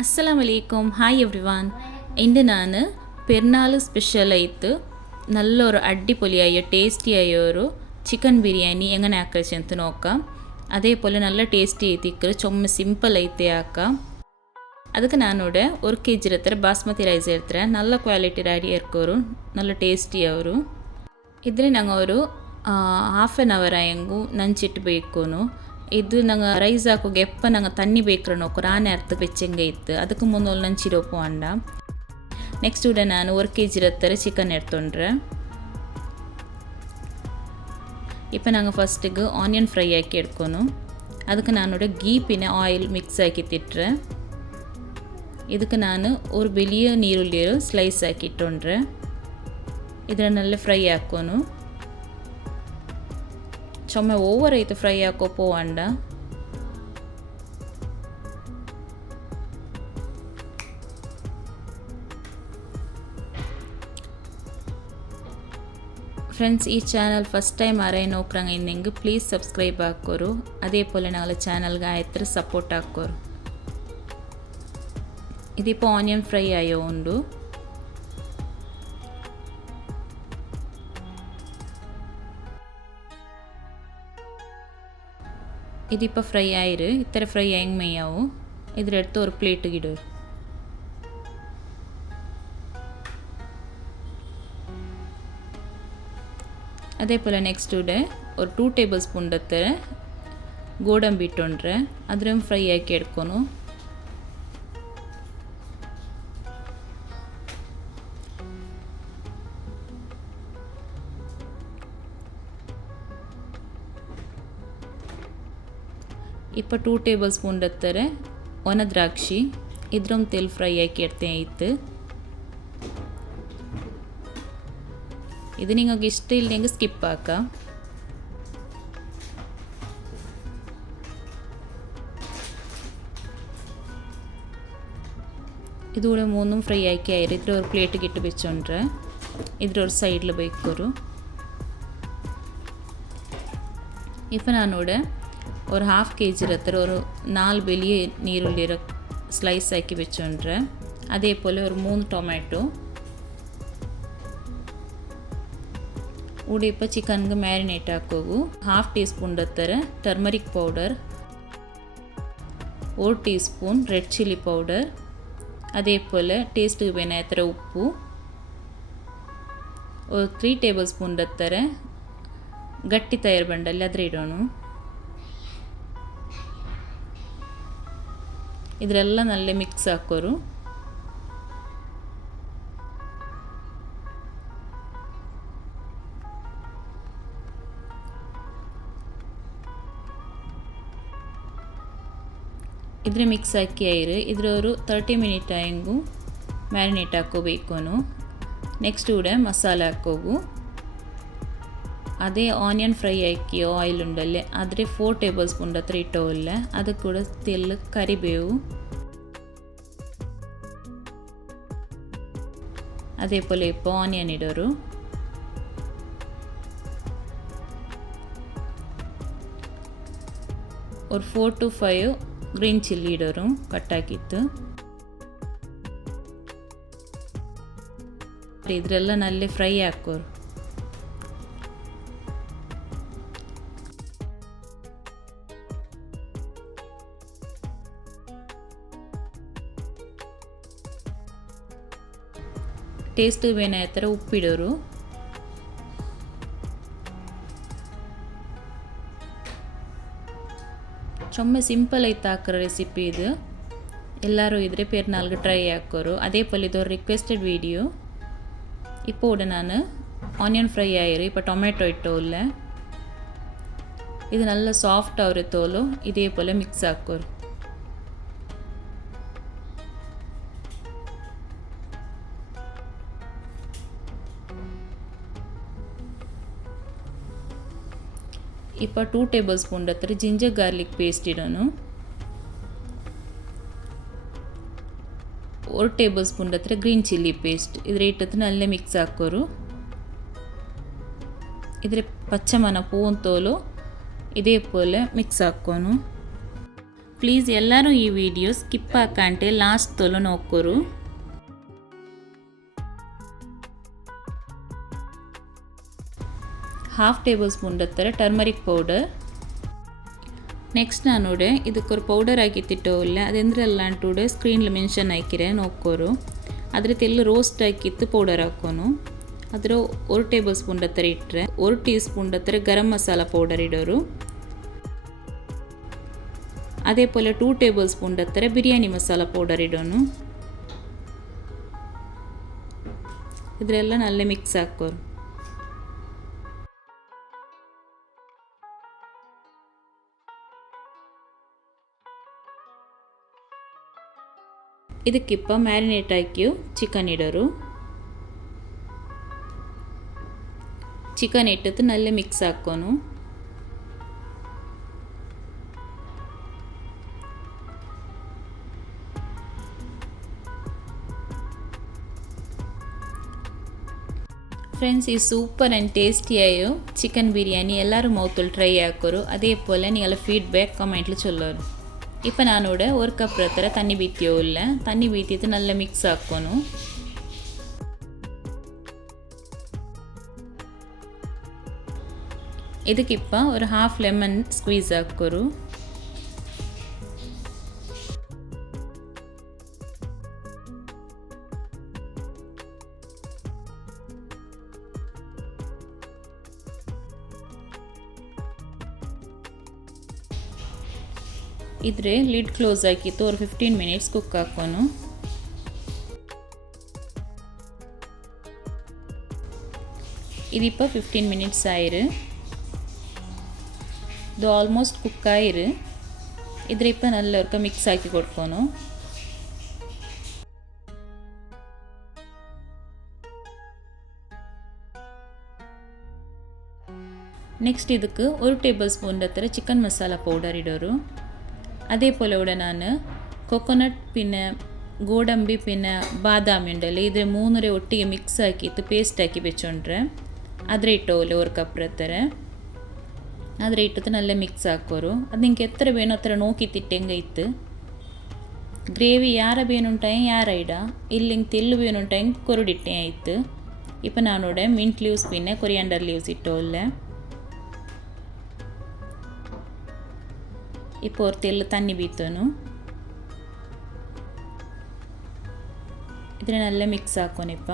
ಅಸ್ಸಲಾಂ ವಲೈಕುಮ್ hi everyone ഇന്ന് ഞാൻ പെരുന്നാൾ സ്പെഷ്യലായിട്ട് നല്ലൊരു അടിപൊളിയായ ടേസ്റ്റിയായ ഒരു ചിക്കൻ ബിരിയാണി എങ്ങനെ ആക്കുക എന്ന് നോക്കാം അതേപോലെ നല്ല ടേസ്റ്റി ആയിത്തിക്കൽ ചുമ സിമ്പിളായിട്ട് ആക്കാം ಅದಕ್ಕೆ ನಾನೋಡೆ ഒരു കെ ജി ഇരത്തರೆ ബാസ്മತಿ റൈസ് ഇരത്തರೆ നല്ല ക്വാಲಿಟಿ റൈഡി ഇറക്കോರು നല്ല ടേസ്റ്റി ಅವರು ഇതിന് ഞങ്ങൾ ഒരു ಹಾಫ್ ಆನ್ ಅವರ್ ಹೆಂಗು ನಂಚಿಟ್ಟು ಬೇಕೂನು ಇದು ನಂಗೆ ರೈಸ್ ಹಾಕೋಗೆ ಎಪ್ಪ ನಂಗೆ ತಣ್ಣಿ ಬೇಕ್ರ ನೋಕರು ಆನೆ ಅರ್ಥ ಬೆಚ್ಚಂಗೆ ಇತ್ತು ಅದಕ್ಕೆ ಮುಂದೆ ನಂಚಿರೋಪು ಅಂಡ ನೆಕ್ಸ್ಟ್ ಉಡ ನಾನು ஒரு ಕೆ ಜಿ ಹತ್ತರ ಚಿಕನ್ ಎಡ್ತೊಂಡ್ರೆ இப்போ நாங்கள் ஃபஸ்ட்டுக்கு ஆனியன் ஃப்ரை ஆக்கி எடுக்கணும் அதுக்கு நானோட கீ பின்ன ஆயில் மிக்ஸ் ஆக்கி திட்டுறேன் ಇದಕ್ಕೆ ನಾನು ஒரு ಬೆಲಿಯ ನೀರುಳ್ಳಿಯರು ಸ್ಲೈಸ್ ಹಾಕಿಟ್ಟೊಂಡ್ರೆ ಇದನ್ನೆಲ್ಲ ಫ್ರೈ ಹಾಕೋನು ಒಮ್ಮೆ ಓವರ್ ಐತೆ ಫ್ರೈ ಹಾಕೋಪೋ ಅಂಡ ಫ್ರೆಂಡ್ಸ್ ಈ ಚಾನಲ್ ಫಸ್ಟ್ ಟೈಮ್ ಅರೈ ನೋಕ್ರಂಗ ಇನ್ನೆಂಗೆ ಪ್ಲೀಸ್ ಸಬ್ಸ್ಕ್ರೈಬ್ ಹಾಕೋರು அதே போல் நாங்கள் சேனலுக்கு ஆயத்திர சப்போர்ட் ஆக்கோரு இதிப்போ ஆனியன் ஃப்ரை ஆயோ உண்டு ഇതിപ്പോൾ ഫ്രൈ ആയിരു ഇത്ര ഫ്രൈ ആയെങ്കിൽ മെയ്യാവും ഇതിലെടുത്ത് ഒരു പ്ലേറ്റ് കിടൂ അതേപോലെ നെക്സ്റ്റ് ഇവിടെ ഒരു ടു ടേബിൾ സ്പൂൺ എടുത്ത് ഗോതമ്പ് ഇട്ടുകൊണ്ടിട്ട് അതും ഫ്രൈ ആക്കി എടുക്കണം இப்போ ಟೂ ಟೇಬಲ್ ಸ್ಪೂನ್ ಹತ್ತಾರೆ ಒಣ ದ್ರಾಕ್ಷಿ ಇದ್ರೊಂದು ತೆಲ್ ಫ್ರೈ ಆಕಿ ಇಡ್ತೇನೆ ಇತ್ತು ഇത് നിങ്ങൾക്ക് ഇഷ്ടമില്ലെങ്കിൽ സ്കിപ്പ് ആക്കാം ഇതുകൂടെ മൂന്നും ഫ്രൈ ആക്കി ആയിരം ഇതിൽ ഒരു പ്ലേറ്റ് കിട്ടി വെച്ചോണ്ട് ഇതിലൊരു സൈഡിൽ ബേക്കൊരു இப்போ நானோட ஒரு ஹாஃப் கேஜி ரத்தர் ஒரு நாலு வெளியே நீருள்ளி ஸ்லைஸ் ஆக்கி வச்சோன்றேன் அதே போல் ஒரு மூணு ಟೊಮ್ಯಾಟೊ ಉಡಿಪ ಚಿಕನ್ಗೆ ಮ್ಯಾರಿನೇಟ್ ಹಾಕೋಗು ಹಾಫ್ ಟೀ ಸ್ಪೂನ್ ಹತ್ತರ ಟರ್ಮರಿಕ್ ಪೌಡರ್ ஒரு டீஸ்பூன் ரெட் சில்லி பவுடர் அதே போல் டேஸ்ட்டுக்கு வேண எத்தனை உப்பு ஒரு ತ್ರೀ ಟೇಬಲ್ ಸ್ಪೂನ್ ಹತ್ತರ ಗಟ್ಟಿ ತಯಾರು ಬಂಡಲ್ಲಿ ಅದ್ರ ಇಡೋಣ ಇದರೆಲ್ಲ ನಲ್ಲೇ ಮಿಕ್ಸ್ ಹಾಕೋರು. ಇದ್ರೆ ಮಿಕ್ಸ್ ಹಾಕಿ ಐರು. ಇದ್ರವರು ತರ್ಟಿ ಮಿನಿಟ್ ಆಯಂಗು ಮ್ಯಾರಿನೇಟ್ ಹಾಕೋಬೇಕು ನೆಕ್ಸ್ಟ್ ಕೂಡ ಮಸಾಲೆ ಹಾಕೋಗು. ಅದೇ ಆನಿಯನ್ ಫ್ರೈ ಆಯ್ಕೆ ಆಯಿಲ್ ಉಂಡಲ್ಲಿ ಆದರೆ ಫೋರ್ ಟೇಬಲ್ ಸ್ಪೂನ್ ಹತ್ರ ಇಟ್ಟೋಲ್ಲ ಅದು ಕೂಡ ತೆಲ್ಲು ಕರಿಬೇವು அதே போல் இப்போ ஆனியன் இடரு ஒரு four to five green chilli ಇಡೋರು cut ಹಾಕಿತ್ತು ಇದರೆಲ್ಲ ನಲ್ಲಿ ಫ್ರೈ ಹಾಕೋರು ಟೇಸ್ಟ್ ಬೇನೆ ಥರ ಉಪ್ಪಿಡೋರು ಚೊಮ್ಮೆ ಸಿಂಪಲ್ ಐತೆ ಹಾಕೋರು ರೆಸಿಪಿ ಇದು ಎಲ್ಲರೂ ಇದ್ರೆ ಪೆರ್ನಾಲ್ಗೆ ಟ್ರೈ ಹಾಕೋರು அதே போல் இது ஒரு ரிக்வெஸ்டட் வீடியோ இப்போட நான் ஆனியன் ஃப்ரை ஆயிரு இப்போ டொமேட்டோ இட்டோல்ல இது நல்ல சாஃப்ட் ஆகிற தோலும் இதே போல் மிக்ஸ் ஆக்கோரு இப்போ ಟೂ ಟೇಬಲ್ ಸ್ಪೂನ್ ಹತ್ರ ಜಿಂಜರ್ ಗಾರ್ಲಿಕ್ ಪೇಸ್ಟ್ ಇಡೋನು ஒரு ಟೇಬಲ್ ಸ್ಪೂನ್ ಹತ್ರ ಗ್ರೀನ್ ಚಿಲ್ಲಿ ಪೇಸ್ಟ್ ಇದ್ರ ಇಟ್ಟದ್ದು ಅಲ್ಲೇ ಮಿಕ್ಸ್ ಹಾಕೋರು ಇದ್ರ ಪಚ್ಚ ಮನ ಪೂನ್ ತೋಲು ಇದೇ ಪೋಲೆ ಮಿಕ್ಸ್ ಹಾಕೋನು ಪ್ಲೀಸ್ ಎಲ್ಲರೂ ಈ ವಿಡಿಯೋ ಸ್ಕಿಪ್ ಹಾಕಂಟೆ ಲಾಸ್ಟ್ ತೊಲು ನೋಕ್ಕರು ಹಾಫ್ ಟೇಬಲ್ ಸ್ಪೂನ್ ತರ ಟರ್ಮರಿಕ್ ಪೌಡರ್ ನೆಕ್ಸ್ಟ್ ನಾನೋಡೆ ಇದಕ್ಕೊರು ಪೌಡರ್ ಆಗಿತ್ತಿಟ್ಟೋ ಇಲ್ಲ ಅದೆಂದ್ರೆ ಅಲ್ಲಾಂಟೂಡೆ ಸ್ಕ್ರೀನ್ಲ ಮೆನ್ಷನ್ ಹಾಕಿರೆ ನೋಕ್ಕೋರು ಆದರೆ ತೆಲ್ಲ ರೋಸ್ಟ್ ಹಾಕಿತ್ತು ಪೌಡರ್ ಹಾಕೋನು ಅದರ ಒಂದು ಟೇಬಲ್ ಸ್ಪೂನ್ ಹತ್ತಿರ ಇಟ್ಟರೆ ಒಂದು ಟೀ ಸ್ಪೂನ್ ಹತ್ತಿರ ಗರಂ ಮಸಾಲ ಪೌಡರ್ ಇಡೋರು அதே போல் டூ டேபிள் ஸ்பூன் தர பிரியாணி மசாலா பவுடர் இடணும் ಇದರೆಲ್ಲ ನಲ್ಲೇ ಮಿಕ್ಸ್ ಹಾಕೋರು ಇದಕ್ಕಿಪ್ಪ ಮ್ಯಾರಿನೇಟ್ ಹಾಕಿ ಚಿಕನ್ ಇಡೋರು ಚಿಕನ್ ಇಟ್ಟದ್ದು ನಲ್ಲೇ ಮಿಕ್ಸ್ ಹಾಕೋನು ఫ్రెండ్స్ ఈ సూపర్ అండ్ టేస్టీ అయ్యో చికెన్ బిర్యానీ ఎల్లారు మౌతులు ట్రై ఆకోరు అదే పోలే నీ అలా ఫీడ్బ్యాక్ కమెంట్లు చూడరు இப்போ நானோட ஒரு கப் ரத்தர தண்ணி பீத்தியோ இல்லை தண்ணி பீத்தியது நல்லா மிக்ஸ் ஆக்கணும் ಇದಕ್ಕೆ ಇಪ್ಪ ஒரு ಹಾಫ್ ಲೆಮನ್ ಸ್ಕ್ವೀಸ್ ಹಾಕೋರು ಇದ್ರೆ ಲಿಡ್ ಕ್ಲೋಸ್ ಆಗಿತ್ತು ಅವ್ರು ಫಿಫ್ಟೀನ್ ಮಿನಿಟ್ಸ್ ಕುಕ್ ಹಾಕೋನು. ಇದಿಪ್ಪ ಫಿಫ್ಟೀನ್ ಮಿನಿಟ್ಸ್ ಆಯಿರು ಇದು ಆಲ್ಮೋಸ್ಟ್ ಕುಕ್ ಆಯಿರು ಇದ್ರೆ ಇಪ್ಪ ನಲ್ಲವರ್ಕ ಮಿಕ್ಸ್ ಹಾಕಿ ಕೊಡ್ಕೋನು ನೆಕ್ಸ್ಟ್ ಇದಕ್ಕೆ, ಒಂದು ಟೇಬಲ್ ಸ್ಪೂನ್ ಹತ್ತಿರ ಚಿಕನ್ ಮಸಾಲಾ ಪೌಡರ್ ಇಡೋರು. അതേപോലെ ഇവിടെ ഞാൻ കൊക്കോനട്ട് പിന്നെ ಗೋಡಂಬಿ പിന്നെ ಬಾದಾಮಿ ಉಂಡಲ್ಲ ಇದ್ರೆ ಮೂನರೆ ಒಟ್ಟಿಗೆ ಮಿಕ್ಸ್ ಹಾಕಿತ್ತು ಪೇಸ್ಟ್ ಹಾಕಿ ಬೆಚ್ಚೊಂಡ್ರೆ ಆದರೆ ಇಟ್ಟೋಲೆ ഒരു ಕಪ್ ಹತ್ತಿರ ಆದರೆ ಇಟ್ಟದ್ದು ನಲ್ಲ ಮಿಕ್ಸ್ ಹಾಕೋರು ಅದು ನಿಂಗೆ ಎತ್ತರ ಬೇನೋ ಹತ್ರ ನೋಕಿತ್ತಿಟ್ಟೆಂಗೆ ಇತ್ತು ಗ್ರೇವಿ ಯಾರ ಬೇನುಂಟಾಯ ಯಾರ ಇಡ ಇಲ್ಲಿ ಹಿಂಗೆ ತೆಲ್ಲು ಬೇನುಂಟಾಯ ಕೊರಡಿಟ್ಟೆ ಆಯ್ತು ಇಪ್ಪ ನಾನೋಡೆ ಮಿಂಟ್ ಲೀವ್ಸ್ ಪಿನ್ನೆ ಕೊರಿಯಾಂಡರ್ ಲೀವ್ಸ್ ಇಟ್ಟೋಲ್ಲೆ ఈ పూర్తిళ్ళు తన్ని ಇದ್ರೆ ಇದನ್ನಲ್ಲೇ ಮಿಕ್ಸ್ ಹಾಕೋನಿಪ್ಪ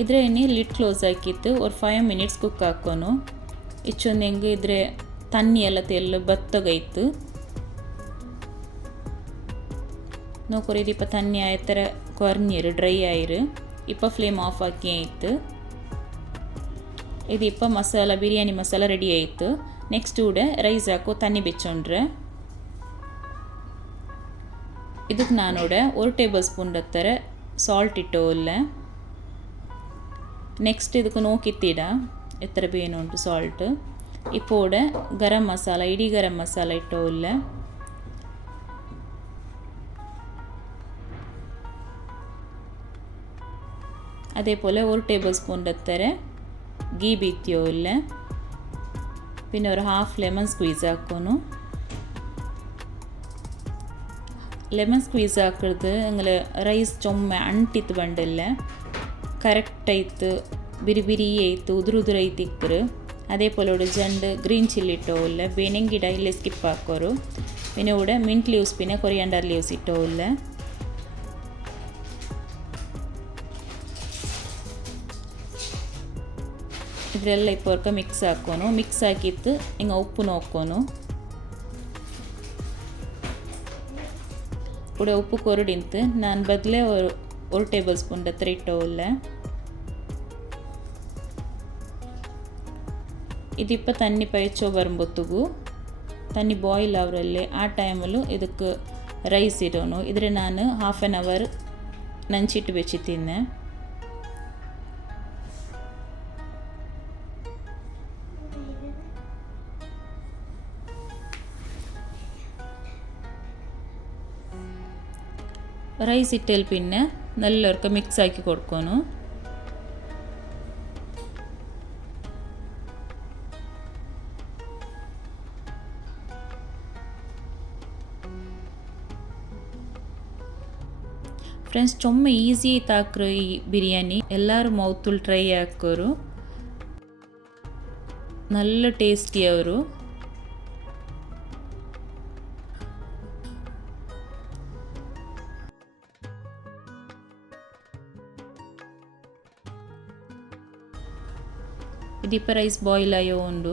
ಇದ್ರೆ ಎಣ್ಣೆ ಲಿಡ್ ಕ್ಲೋಸ್ ಆಕಿತ್ತು ಒಂದು ಫೈವ್ ಮಿನಿಟ್ಸ್ ಕುಕ್ ಹಾಕೋನು. ಇಚ್ಚೊಂದು ಹೆಂಗೆ ಇದ್ರೆ ತಣ್ಣಿ ಎಲ್ಲ ತೆಲ್ಲು ಬತ್ತೋಗೈತು ನೋಕೋರಿ ದೀಪ ತಣ್ಣಿ ಆಯ್ತಾರೆ ಕೊರ್ನೀರು ಡ್ರೈ ಆಯಿರು ಇಪ್ಪ ಫ್ಲೇಮ್ ಆಫ್ ಹಾಕಿ ಆಯಿತು ಇದು ಇಪ್ಪ ಮಸಾಲ ಬಿರಿಯಾನಿ ಮಸಾಲ ರೆಡಿ ಆಯಿತು ನೆಕ್ಸ್ಟ್ ಕೂಡ ರೈಸ್ ಹಾಕು ತಣ್ಣಿ ಬೆಚ್ಚೊಂಡ್ರೆ ಇದಕ್ಕೆ ನಾನೋಡ ஒரு ಟೇಬಲ್ ಸ್ಪೂನ್ ಹತ್ತರ ಸಾಲ್ಟ್ ಇಟ್ಟು ಇಲ್ಲ ನೆಕ್ಸ್ಟ್ ಇದಕ್ಕೆ ನೋಕಿತ್ತಿಡ ಎತ್ತರ ಬೇನುಂಟು ಸಾಲ್ಟ್ இப்போட கரம் மசாலா இடி கரம் மசாலா இட்டோ இல்லை அதே போல் ஒரு டேபிள் ஸ்பூன் எத்தரை கீ பீத்தியோ இல்லை പിന്നെ ഒരു ഹാഫ് ലെമൺ സ്ക്വീസ് ആക്കുന്നു ലെമൺ സ്ക്വീസ് ആക്കുന്നത് നിങ്ങൾ റൈസ് ചൊമ്മ അണ്ടിത്ത് പണ്ടില്ല കറക്റ്റ് ആയിത്ത് ബിരിബിരി ആയിത്ത് ഉതിരുതിരൈത്ത് ഇക്കറ് അതേപോലെ ഒരു ജണ്ട് ഗ്രീൻ ചില്ലി ഇട്ടോല്ല ബെനങ്കിട ഇല്ല സ്കിപ്പ് ആക്കോരു പിന്നെ ഇവിടെ മിൻറ്റ് ലീവ്സ് പിന്നെ കൊറിയാണ്ടർ ലീവ്സ് ഇട്ടോല്ല ಇದರೆಲ್ಲ ಇಪ್ಪವರ್ಕ ಮಿಕ್ಸ್ ಹಾಕೋನು ಮಿಕ್ಸ್ ಹಾಕಿತ್ತು ಹಿಂಗೆ ಉಪ್ಪು ನೋಕ್ಕೋನು ಕೂಡ ಉಪ್ಪು ಕೊರಡಿಂತು ನಾನು ಬದಲೇ ஒரு ஒரு ಟೇಬಲ್ ಸ್ಪೂನ್ ಹತ್ರ ಇಟ್ಟೋಲ್ಲ ಇದಿಪ್ಪ ತಣ್ಣಿ ಪೈಚೋ ಬರುಂಬೊತ್ತಿಗೂ ತಣ್ಣಿ ಬಾಯ್ಲ್ ಅವರಲ್ಲಿ ಆ ಟೈಮಲ್ಲೂ ಇದಕ್ಕೆ ರೈಸ್ ಇರೋನು ಇದ್ರೆ ನಾನು ಹಾಫ್ ಆನ್ ಅವರ್ ನಂಚಿಟ್ಟು ಬೆಚ್ಚಿ റൈസ് ഇട്ടതിൽ പിന്നെ നല്ലവർക്ക് മിക്സ് ആക്കി കൊടുക്കുന്നു ಫ್ರೆಂಡ್ಸ್ ಚೊಮ್ಮೆ ಈಸಿ ತಾಕ್ರು ಈ ಬಿರಿಯಾನಿ ಎಲ್ಲರೂ ಮೌತುಲ್ ಟ್ರೈ ಹಾಕೋರು നല്ല ടേസ്റ്റി ಅವರು ದೀಪ ರೈಸ್ ಬಾಯ್ಲ್ ಆಯೋ ಉಂಡು.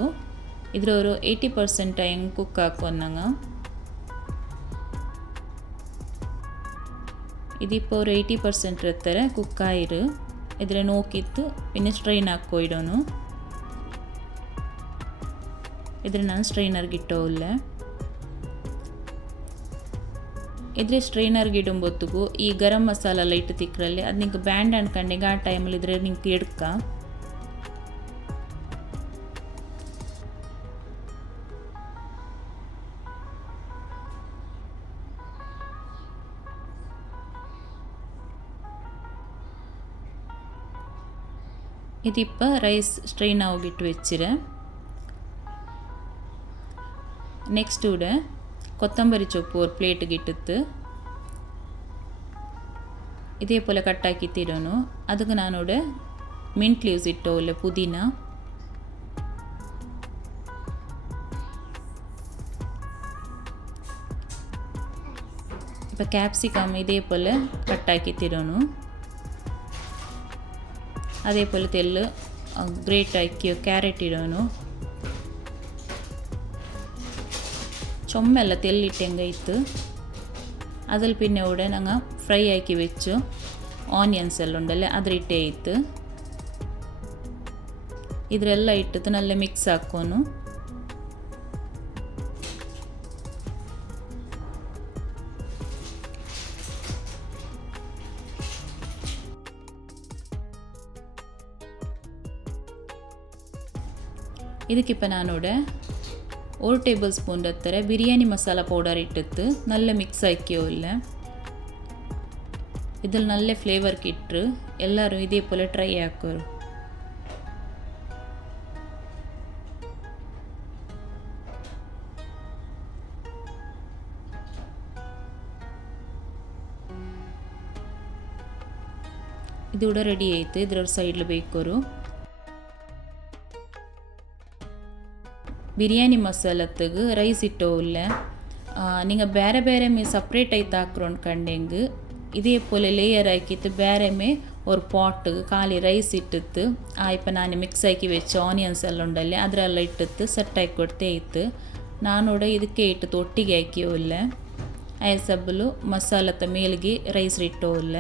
ಇದ್ರವರು ಏಯ್ಟಿ ಪರ್ಸೆಂಟ್ ಹೆಂಗ್ ಕುಕ್ ಹಾಕೋನಂಗೆ ಇದೀಪ ಅವರು ಏಯ್ಟಿ ಪರ್ಸೆಂಟ್ ಇರ್ತಾರೆ ಕುಕ್ ಆಯಿರು. ಇದ್ರ ನೋಕಿತ್ತು, ಇನ್ನು ಸ್ಟ್ರೈನ್ ಹಾಕ್ಕೊಯ್ಡೋನು ಇದ್ರೆ ನಾನು ಸ್ಟ್ರೈನರ್ಗಿಟ್ಟೋಲ್ಲ ಇದ್ರೆ ಸ್ಟ್ರೈನರ್ಗಿಡುಂಬೊತ್ತುಗು ಈ ಗರಂ ಮಸಾಲ ಲೈಟ್ ತಿಕ್ಕರಲ್ಲಿ ಅದು ನಿಂಗೆ ಬ್ಯಾಂಡ್ ಅನ್ಕಂಡಿಗೆ ಆ ಟೈಮಲ್ಲಿ ಇದ್ರೆ ನಿಂಗೆ ಎಡ್ಕ. ಇದೀಪ ರೈಸ್ ಸ್ಟ್ರೈನ್ ಆಗಿಬಿಟ್ಟು ವೆಚ್ಚಿರ நெக்ஸ்ட் விட கொத்தம்பரி சொப்பு ஒரு பிளேட்டுக்கு இட்டுத்து இதே போல் கட்டாக்கி திடணும். அதுக்கு நானோட மின்ட் லீவ்ஸ் இட்டோ இல்லை புதினா. இப்போ கேப்சிகம் இதே போல் கட்டாக்கி திடணும். അതേപോലെ தெல் ഗ്രേറ്റ് ஆக்கியோ ക്യാരറ്റ് இடணும் ചുമ്മല്ല തെല്ലിട്ടെങ്ക ഇത്ത് അതിൽ പിന്നെ ഇവിടെ ഞങ്ങൾ ഫ്രൈ ആക്കി വെച്ചു ഓനിയൻസ് എല്ലാം ഉണ്ടല്ലേ അതിലിട്ടേ ഇത്ത് ഇതിലെല്ലാം ഇട്ടിട്ട് നല്ല മിക്സ് ആക്കുന്നു ಇದಕ್ಕೆ ಇಪ್ಪ ನಾನೋಡ ஒரு டேபிள் ஸ்பூன் எத்தர பிரியாணி மசாலா பவுடர் இட்டுத்து நல்ல மிக்ஸ் ஆக்கியோ இல்லை. இதில் நல்ல ஃப்ளேவர் கிட்டு எல்லாரும் இதே போல் ட்ரை ஆக்கோரு இது கூட ரெடி ஆயிடுத்து ಇದರ ಸೈಡ್ಲು ಬೇಕೋರು ಬಿರಿಯಾನಿ ಮಸಾಲತ್ತಗೆ ರೈಸ್ ಇಟ್ಟೋಲ್ಲ நீங்கள் ಬೇರೆ ಬೇರೆಮೆ ಸಪ್ರೇಟ್ ಐತೆ ಹಾಕ್ರೋನ್ ಕಂಡೆಂಗೆ இதே போல் லேயர் ஆக்கிட்டு பேரமே ஒரு பாட்டுக்கு காலி ரைஸ் இட்டுத்து இப்போ நான் மிக்ஸ் ஆக்கி வச்ச ஆனியன்ஸ் எல்லாம் உண்டல்லே அதில் இட்டுத்து செட் ஆக்கி கொடுத்தே இத்து ನಾನೋಡ ಇದಕ್ಕೆ ಇಟ್ಟು ತೊಟ್ಟಿಗೆ ಹಾಕಿವಲ್ಲ ಆಯ ಸಬ್ಬಲು ಮಸಾಲದ ಮೇಲಿಗೆ ರೈಸ್ ಇಟ್ಟೋಲ್ಲ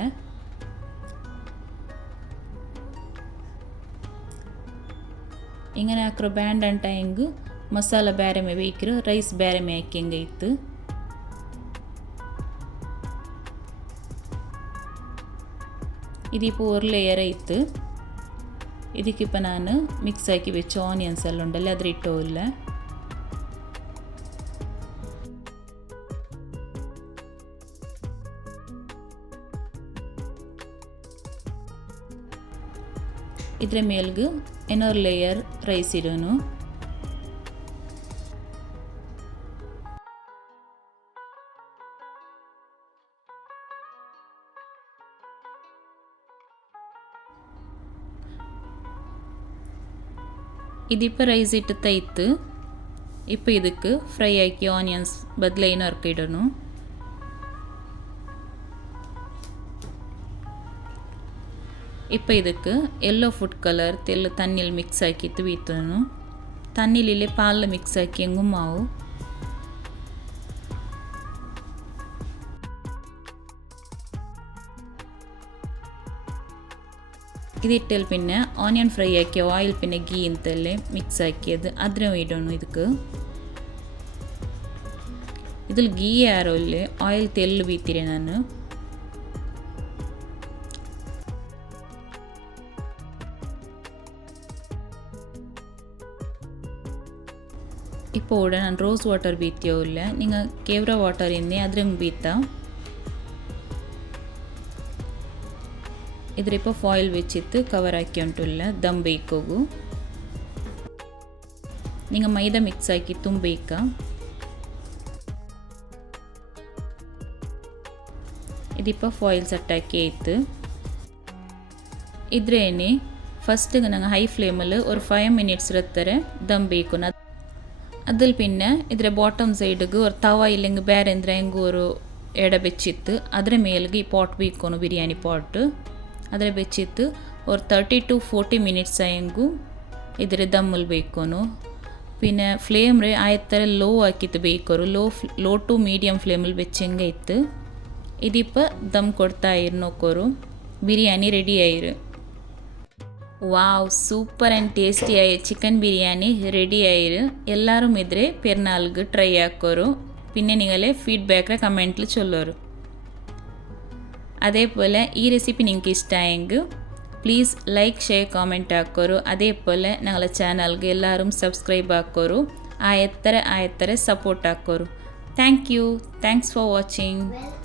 ಇಂಗನೆ ಹಾಕಿರೋ ಬ್ಯಾಂಡ್ ಅಂಟ ಹೆಂಗೆ ಮಸಾಲ ಬೇರೆಮೆ ಬೇಯ್ಕಿರು ರೈಸ್ ಬೇರೆಮೆ ಹಾಕ್ಯಂಗೆ ಇತ್ತು ഇതിപ്പോൾ ഒരു ലെയർ ഇത്ത് ഇതിക്കിപ്പോൾ ഞാൻ മിക്സ് ആക്കി വെച്ച ഓണിയൻസ് എല്ലാം ഉണ്ടല്ലേ അതിലിട്ടില്ല ಇದರ ಮೇಲ್ಗೆ ಇನ್ನೊಂದು ಲೇಯರ್ ರೈಸ್ ಇಡೋನು ಇದೀಪ ರೈಸ್ ಇಟ್ಟು ತೈತು இப்போ இதுக்கு ஃப்ரை ஆக்கி ஆனியன்ஸ் பதில் இன்னும் இறக்கிடணும் இப்போ இதுக்கு எல்லோ ஃபுட் கலர் தெல்லு தண்ணியில் மிக்ஸ் ஆக்கி தூவித்தணும் தண்ணிலே பாலில் மிக்ஸ் ஆக்கி எங்கும் மாவு. ഇതിട്ടാൽ പിന്നെ ഓണിയൻ ഫ്രൈ ആക്കിയ ഓയിൽ പിന്നെ ഗീ ഇന്നത്തെ മിക്സ് ആക്കിയത് അതിനും ഇടണം ഇതുക്ക്. ഇതിൽ ഗീ ആരോൽ ഓയിൽ തെല്ല് വീത്തിരി ഞാൻ ഇപ്പോൾ ഉടൻ റോസ് വാട്ടർ വീത്തിയാവില്ല നിങ്ങൾ കേവറ വാട്ടർ ഇന്നേ അതിലും വീത്താം ಇದ್ರ ಇಪ್ಪ ಫಾಯಿಲ್ ವೆಚ್ಚಿತ್ತು ಕವರ್ ಹಾಕ್ಯೊಂಟುಲ್ಲ ದಮ್ ಬೇಕೋಗು ನಿಂಗೆ ಮೈದಾ ಮಿಕ್ಸ್ ಹಾಕಿ ತುಂಬೇಕ ಇದಿಪ್ಪ ಫಾಯಿಲ್ ಸಟ್ಟಾಕಿ ಆಯ್ತು ಇದ್ರೇನೆ ಫಸ್ಟಿಗೆ ನಂಗೆ ಹೈ ಫ್ಲೇಮಲ್ಲಿ ഒരു ഫൈവ് മിനിറ്റ്സ് ഇരത്തരെ ദം ബേക്കും അതിൽ പിന്നെ ഇതിൻ്റെ ബോട്ടം സൈഡിക്ക് ഒരു തവ ഇല്ലെങ്കിൽ വേറെ എന്തെങ്കിലും ഒരു ഇട വെച്ചിട്ട് അതിന് മേലിൽ ഈ പോട്ട് ബീക്കോണു ബിരിയാണി പോട്ട് ಆದರೆ ಬೆಚ್ಚಿತ್ತು. ಅವ್ರು ತರ್ಟಿ ಟು ಫೋರ್ಟಿ ಮಿನಿಟ್ಸ್ ಆಯಂಗೂ ಇದರ ದಮ್ಮಲ್ಲಿ ಬೇಕೋನು. പിന്നെ ಲೋ ആയത്തര ಲೋ ಫ್ ಲೋ ಟು ലോ ಫ್ಲೇಮಲ್ಲಿ മീഡിയം ಇತ್ತು. ಇದಿಪ್ಪ ದಮ್ ಕೊಡ್ತಾ ಇರ್ കൊടുത്തായിരുന്നോക്കൊരു ಬಿರಿಯಾನಿ ರೆಡಿ ಆಯ್ರು. ವಾವ್, ಸೂಪರ್ ಆ್ಯಂಡ್ ಟೇಸ್ಟಿ ಆಯ್ ಚಿಕನ್ ಬಿರಿಯಾನಿ ರೆಡಿ ಆಯ್ರು. ಎಲ್ಲರೂ ಇದ್ರೆ ಪೆರ್ನಾಲ್ಗೆ ಟ್ರೈ ಹಾಕೋರು. ಪಿನ್ನೆ ನಿಗಲೇ ಫೀಡ್ಬ್ಯಾಕ್ರೆ ಕಮೆಂಟ್ಲು ಚೊಲ್ಲೋರು അതേപോലെ ഈ റെസിപ്പി നിങ്ങൾക്ക് ഇഷ്ടമായെങ്കിൽ പ്ലീസ് ലൈക്ക് ഷെയർ ಕಾಮೆಂಟ್ ಹಾಕೋರು അതേപോലെ ഞങ്ങളെ ಚಾನಲ್ಗೆ ಎಲ್ಲರೂ ಸಬ್ಸ್ಕ್ರೈಬ್ ಹಾಕೋರು ಆ ಎತ್ತರ ಆ ಎತ್ತರ ಸಪೋರ್ಟ್ ಹಾಕೋರು thank you thanks for watching Welcome.